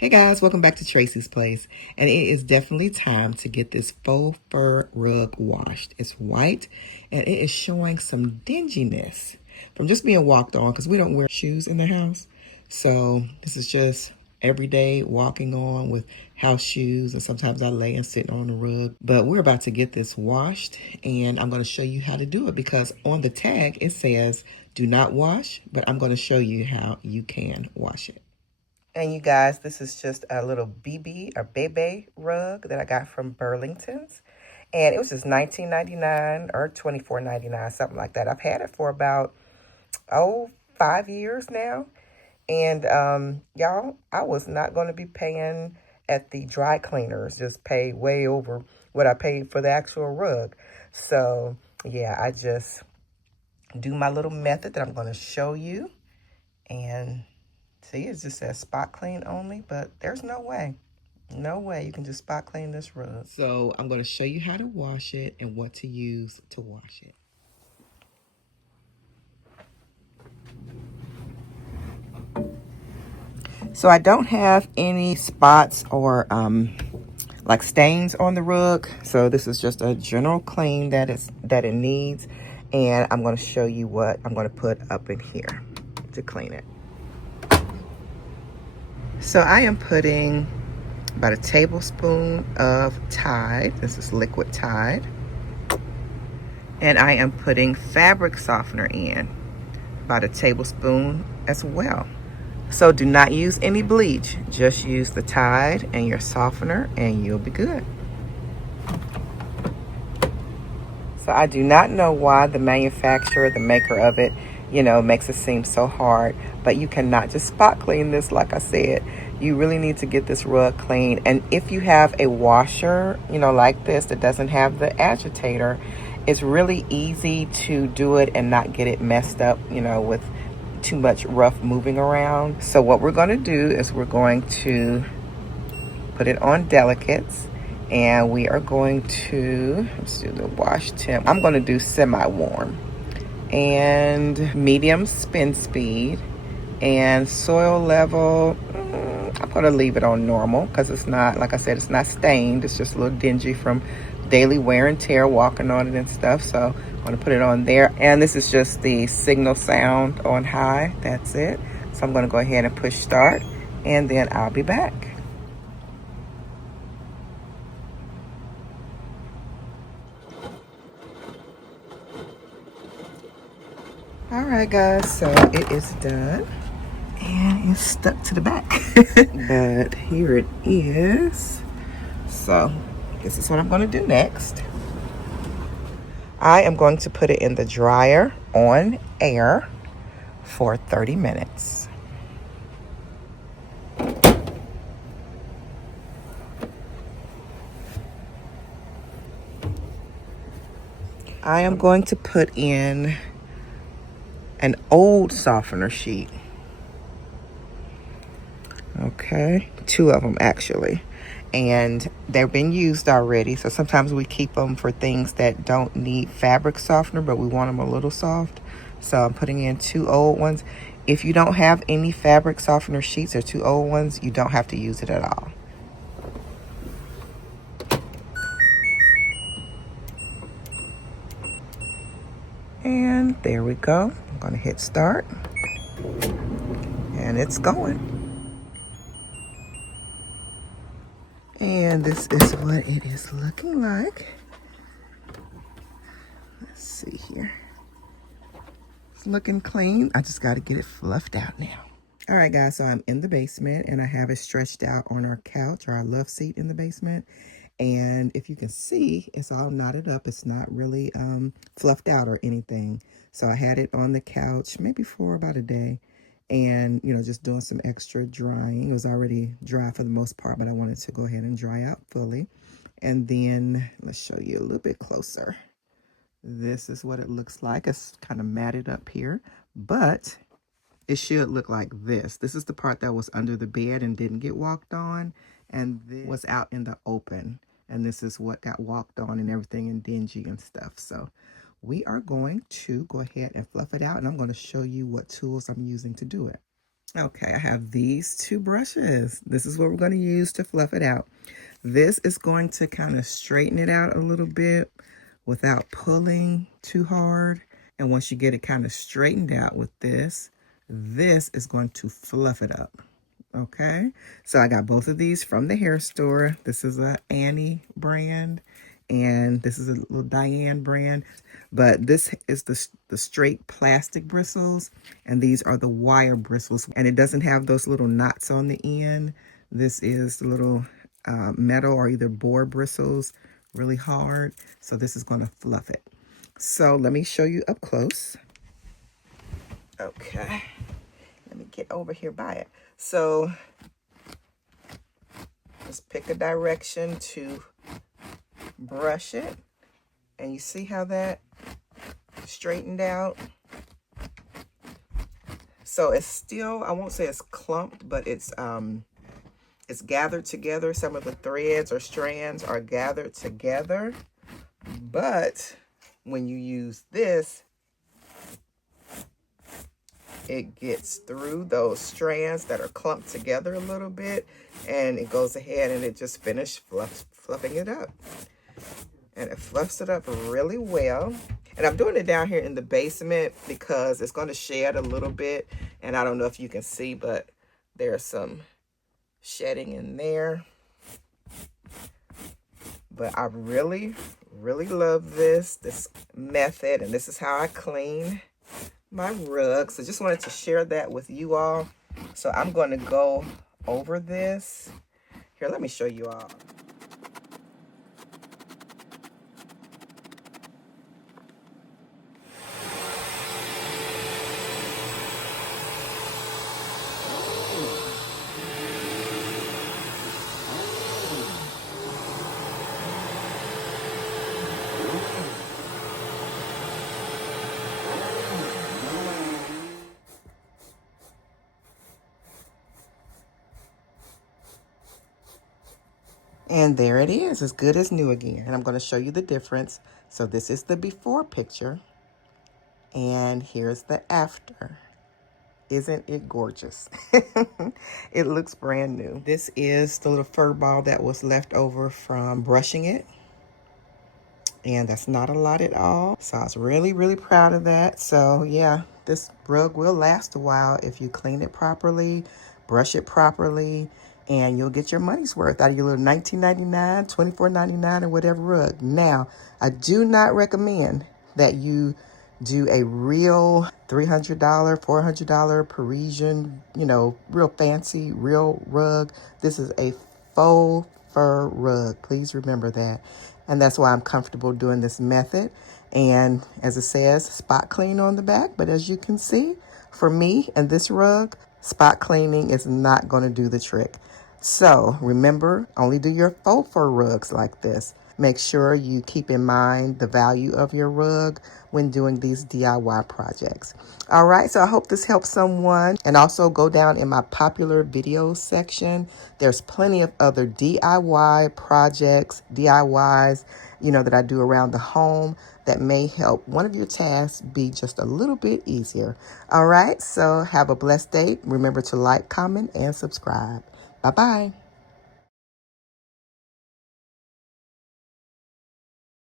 Hey guys, welcome back to Tracie's Place. And it is definitely time to get this faux fur rug washed. It's white and it is showing some dinginess from just being walked on because we don't wear shoes in the house. So this is just everyday walking on with house shoes, and sometimes I lay and sit on the rug. But we're about to get this washed and I'm going to show you how to do it because on the tag it says do not wash, but I'm going to show you how you can wash it. And you guys, this is just a little BB or Bebe rug that I got from Burlington's. And it was just $19.99 or $24.99, something like that. I've had it for about, 5 years now. And y'all, I was not going to be paying at the dry cleaners, just pay way over what I paid for the actual rug. So, yeah, I just do my little method that I'm going to show you. And see, it just says spot clean only, but there's no way. No way you can just spot clean this rug. So I'm going to show you how to wash it and what to use to wash it. So I don't have any spots or like stains on the rug. So this is just a general clean that it needs. And I'm going to show you what I'm going to put up in here to clean it. So I am putting about a tablespoon of Tide. This is liquid Tide. And I am putting fabric softener in, about a tablespoon as well. So do not use any bleach. Just use the Tide and your softener and you'll be good. So I do not know why the manufacturer, the maker of it, makes it seem so hard. But you cannot just spot clean this, like I said. You really need to get this rug clean. And if you have a washer, like this, that doesn't have the agitator, it's really easy to do it and not get it messed up, with too much rough moving around. So what we're going to do is we're going to put it on delicates. And we are going to, let's do the wash temp. I'm going to do semi-warm and medium spin speed and soil level. I'm going to leave it on normal because it's not, like I said, it's not stained. It's just a little dingy from daily wear and tear, walking on it and stuff. So I'm going to put it on there. And this is just the signal sound on high. That's it. So I'm going to go ahead and push start and then I'll be back. All right, guys, so it is done and it's stuck to the back. But here it is. So this is what I'm going to do next. I am going to put it in the dryer on air for 30 minutes. I am going to put in an old softener sheet. Okay, 2 of them actually. And they've been used already. So sometimes we keep them for things that don't need fabric softener, but we want them a little soft. So I'm putting in 2 old ones. If you don't have any fabric softener sheets or 2 old ones, you don't have to use it at all. And there we go. I'm going to hit start. And it's going. And this is what it is looking like. Let's see here. It's looking clean. I just got to get it fluffed out now. All right, guys, so I'm in the basement and I have it stretched out on our couch or our love seat in the basement. And if you can see, it's all knotted up. It's not really fluffed out or anything. So I had it on the couch maybe for about a day and, just doing some extra drying. It was already dry for the most part, but I wanted to go ahead and dry out fully. And then let's show you a little bit closer. This is what it looks like. It's kind of matted up here, but it should look like this. This is the part that was under the bed and didn't get walked on, and this was out in the open. And this is what got walked on and everything and dingy and stuff. So we are going to go ahead and fluff it out, and I'm going to show you what tools I'm using to do it. Okay, I have these two brushes. This is what we're going to use to fluff it out. This is going to kind of straighten it out a little bit without pulling too hard. And once you get it kind of straightened out with this, this is going to fluff it up. Okay, so I got both of these from the hair store. This is a Annie brand, and this is a little Diane brand. But this is the straight plastic bristles, and these are the wire bristles. And it doesn't have those little knots on the end. This is the little metal or either boar bristles, really hard. So this is going to fluff it. So let me show you up close. Okay, let me get over here by it. So just pick a direction to brush it. And you see how that straightened out? So it's still, I won't say it's clumped, but it's gathered together. Some of the threads or strands are gathered together. But when you use this, it gets through those strands that are clumped together a little bit, and it goes ahead and it just finished fluffing it up. And it fluffs it up really well. And I'm doing it down here in the basement because it's going to shed a little bit. And I don't know if you can see, but there's some shedding in there. But I really, really love this method. And this is how I clean my rug. So just wanted to share that with you all. So I'm going to go over this. Here, let me show you all. And there it is, as good as new again. And I'm going to show you the difference. So this is the before picture, and here's the after. Isn't it gorgeous? It looks brand new. This is the little fur ball that was left over from brushing it. And that's not a lot at all. So I was really, really proud of that. So yeah, this rug will last a while if you clean it properly, brush it properly, and you'll get your money's worth out of your little $19.99, $24.99, or whatever rug. Now, I do not recommend that you do a real $300, $400 Parisian, real fancy, real rug. This is a faux fur rug. Please remember that. And that's why I'm comfortable doing this method. And as it says, spot clean on the back. But as you can see, for me and this rug, spot cleaning is not going to do the trick. So remember, only do your faux fur rugs like this. Make sure you keep in mind the value of your rug when doing these DIY projects. All right, so I hope this helps someone. And also go down in my popular videos section. There's plenty of other DIY projects, DIYs, that I do around the home that may help one of your tasks be just a little bit easier. All right, so have a blessed day. Remember to like, comment, and subscribe. Bye-bye.